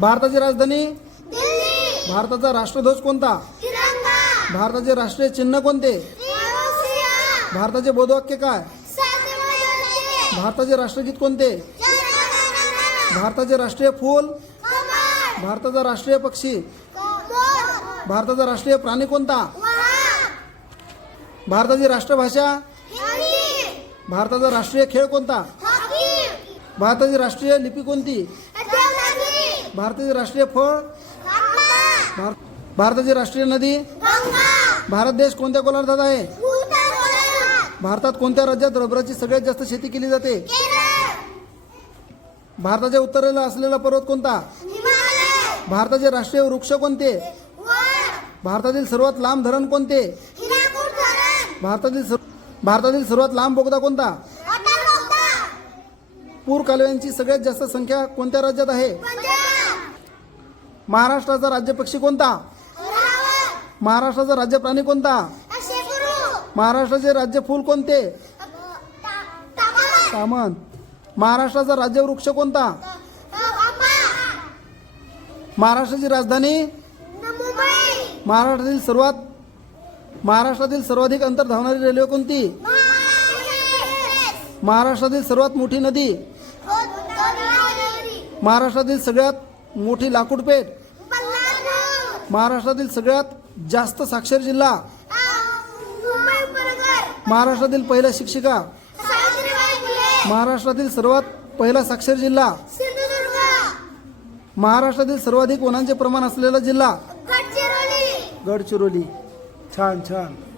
भारताची राजधानी? दिल्ली. भारताचा राष्ट्रध्वज कोणता? भारताचे राष्ट्रीय चिन्ह कोणते? भारताचे बोधवाक्य काय? भारताचे राष्ट्रगीत कोणते? भारताचे राष्ट्रीय फूल? भारताचा राष्ट्रीय पक्षी? भारताचा राष्ट्रीय प्राणी कोणता? भारताची राष्ट्रभाषा? भारताचा राष्ट्रीय खेळ कोणता? भारताची राष्ट्रीय लिपी कोणती? भारताचे राष्ट्रीय फळ? भार- भारताची राष्ट्रीय नदी? भारत देश कोणत्या गोलार्धात आहे? भारतात कोणत्या राज्यात रबराची सगळ्यात जास्त शेती केली जाते? भारताच्या उत्तरेला असलेला पर्वत कोणता? भारताचे राष्ट्रीय वृक्ष कोणते? भारतातील सर्वात लांब धरण कोणते? भारतातील सर्व- भारतातील सर्वात लांब बोगदा कोणता? पूर कालव्यांची सगळ्यात जास्त संख्या कोणत्या राज्यात आहे? पंजाब महाराष्ट्राचा राज्य पक्षी कोणता महाराष्ट्राचा राज्य प्राणी कोणता? महाराष्ट्राचे राज्य फूल कोणते? सामन महाराष्ट्राचा राज्य वृक्ष कोणता? महाराष्ट्राची राजधानी? मुंबई. महाराष्ट्रातील सर्वात महाराष्ट्रातील सर्वाधिक अंतर धावणारी रेल्वे कोणती? महाराष्ट्र महाराष्ट्रातील सर्वात मोठी नदी? महाराष्ट्रातील सगळ्यात मोठी लाकूड पेठ. महाराष्ट्रातील सगळ्यात जास्त साक्षर जिल्हा. महाराष्ट्रातील पहिल्या शिक्षिका. महाराष्ट्रातील सर्वात पहिला साक्षर जिल्हा. महाराष्ट्रातील सर्वाधिक वनांचे प्रमाण असलेला जिल्हा. गडचिरोली. छान छान.